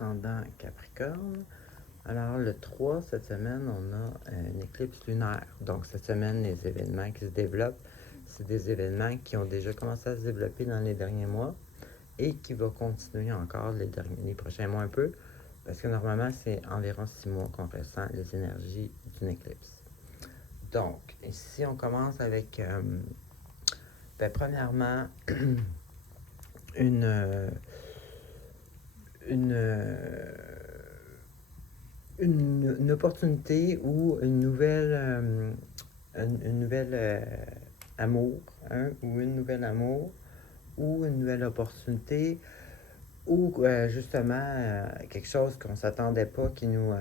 ascendant Capricorne. Alors, le 3, cette semaine, on a une éclipse lunaire. Donc, cette semaine, les événements qui se développent, c'est des événements qui ont déjà commencé à se développer dans les derniers mois et qui vont continuer encore les prochains mois un peu, parce que normalement, c'est environ 6 mois qu'on ressent les énergies d'une éclipse. Donc, ici, on commence avec, premièrement, une, une opportunité ou une nouvelle, amour, hein, ou une nouvelle amour, ou une nouvelle opportunité, ou justement quelque chose qu'on ne s'attendait pas qui nous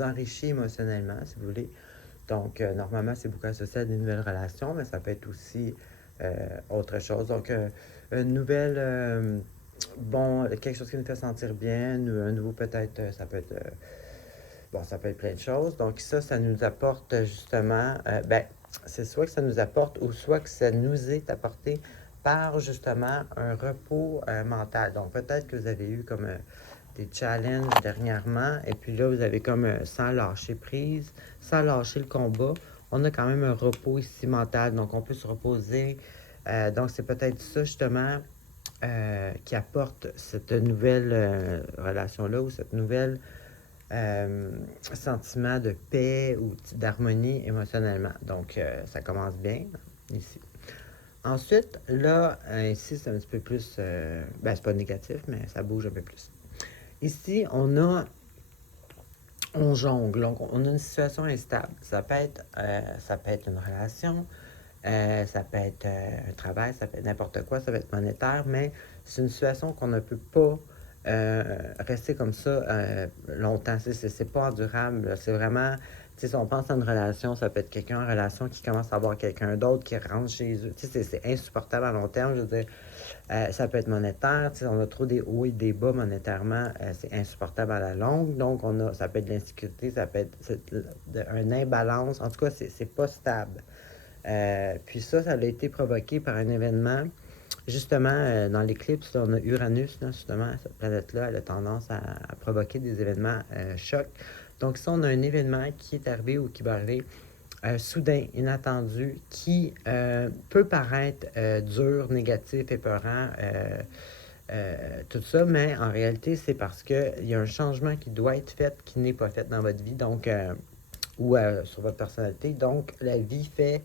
enrichit émotionnellement, si vous voulez. Donc, normalement, c'est beaucoup associé à des nouvelles relations, mais ça peut être aussi autre chose. Donc, une nouvelle, quelque chose qui nous fait sentir bien, un nouveau peut-être, ça peut être, ça peut être plein de choses. Donc, ça nous apporte justement, c'est soit que ça nous apporte ou soit que ça nous est apporté par justement un repos mental. Donc, peut-être que vous avez eu comme des challenges dernièrement, et puis là, vous avez comme sans lâcher prise, sans lâcher le combat, on a quand même un repos ici mental, donc on peut se reposer. Donc, c'est peut-être ça justement qui apporte cette nouvelle relation-là ou cette nouvelle sentiment de paix ou d'harmonie émotionnellement. Donc, ça commence bien ici. Ensuite, là, ici, c'est un petit peu plus... c'est pas négatif, mais ça bouge un peu plus. Ici, on jongle, donc on a une situation instable. Ça peut être une relation, ça peut être un travail, ça peut être n'importe quoi, ça peut être monétaire, mais c'est une situation qu'on ne peut pas rester comme ça longtemps. C'est pas endurable. C'est vraiment, si on pense à une relation, ça peut être quelqu'un en relation qui commence à avoir quelqu'un d'autre qui rentre chez eux. C'est insupportable à long terme. Je veux dire, ça peut être monétaire. On a trop des hauts et des bas monétairement. C'est insupportable à la longue. Donc, ça peut être de l'insécurité, ça peut être un imbalance. En tout cas, c'est pas stable. Puis ça a été provoqué par un événement. Justement, dans l'éclipse, on a Uranus, là, justement, cette planète-là, elle a tendance à provoquer des événements chocs. Donc, si on a un événement qui est arrivé ou qui va arriver soudain, inattendu, qui peut paraître dur, négatif, épeurant, tout ça, mais en réalité, c'est parce qu'il y a un changement qui doit être fait, qui n'est pas fait dans votre vie, donc, ou sur votre personnalité. Donc, la vie fait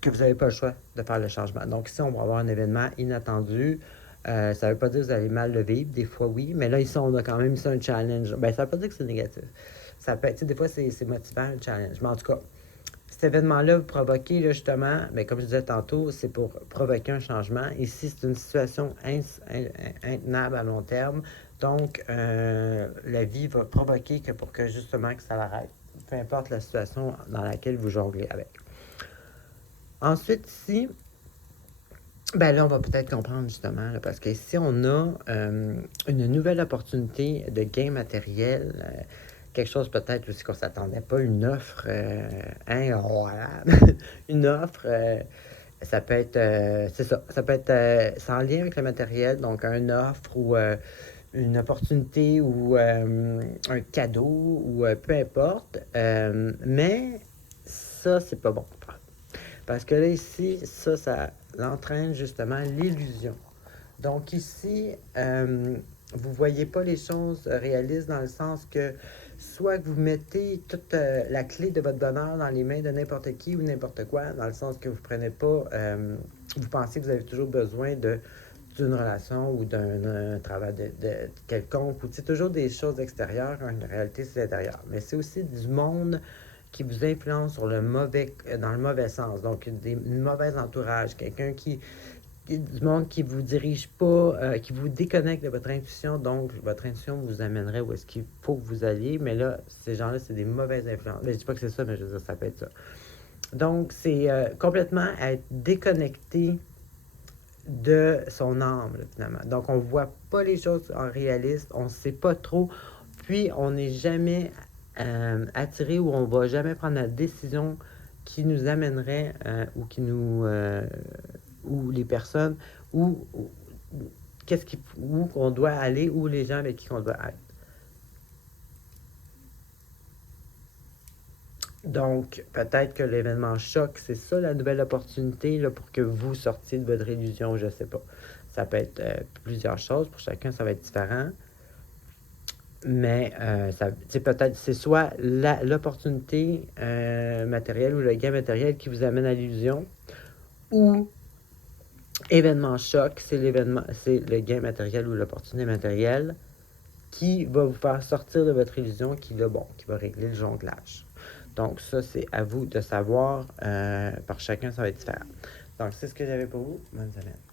que vous n'avez pas le choix de faire le changement. Donc ici, on va avoir un événement inattendu. Ça ne veut pas dire que vous allez mal le vivre. Des fois, oui. Mais là, ici, on a quand même ici un challenge. Ça ne veut pas dire que c'est négatif. Ça peut être, des fois, c'est motivant, un challenge. Mais en tout cas, cet événement-là, vous provoquez, là, justement, comme je disais tantôt, c'est pour provoquer un changement. Ici, c'est une situation intenable à long terme. Donc, la vie va provoquer que pour que, justement, que ça l'arrête. Peu importe la situation dans laquelle vous jonglez avec. Ensuite, ici, là, on va peut-être comprendre justement, là, parce qu'ici, on a une nouvelle opportunité de gain matériel, quelque chose peut-être aussi qu'on ne s'attendait pas, une offre, voilà, une offre, ça peut être, c'est ça peut être sans lien avec le matériel, donc un offre ou une opportunité ou un cadeau ou peu importe, mais ça, c'est pas bon. Parce que là, ici, ça entraîne justement l'illusion. Donc ici, vous ne voyez pas les choses réalistes dans le sens que soit que vous mettez toute la clé de votre bonheur dans les mains de n'importe qui ou n'importe quoi, dans le sens que vous ne prenez pas, vous pensez que vous avez toujours besoin d'une relation ou d'un travail de quelconque, ou c'est toujours des choses extérieures, quand en réalité c'est l'intérieur. Mais c'est aussi du monde qui vous influence dans le mauvais sens. Donc, une mauvaise entourage, quelqu'un du monde qui vous dirige pas, qui vous déconnecte de votre intuition. Donc, votre intuition vous amènerait où est-ce qu'il faut que vous alliez. Mais là, ces gens-là, c'est des mauvaises influences. Je dis pas que c'est ça, mais je veux dire, ça peut être ça. Donc, c'est complètement être déconnecté de son âme, là, finalement. Donc, on voit pas les choses en réaliste, on sait pas trop, puis on n'est jamais attiré ou on va jamais prendre la décision qui nous amènerait ou qui nous... ou les personnes, ou où on doit aller, ou les gens avec qui on doit être. Donc, peut-être que l'événement choc, c'est ça la nouvelle opportunité là, pour que vous sortiez de votre illusion, je sais pas. Ça peut être plusieurs choses, pour chacun ça va être différent. Mais c'est peut-être, c'est soit l'opportunité matérielle ou le gain matériel qui vous amène à l'illusion, ou événement choc, c'est le gain matériel ou l'opportunité matérielle qui va vous faire sortir de votre illusion, qui va régler le jonglage. Donc ça, c'est à vous de savoir. Par chacun, ça va être différent. Donc c'est ce que j'avais pour vous. Bonne semaine.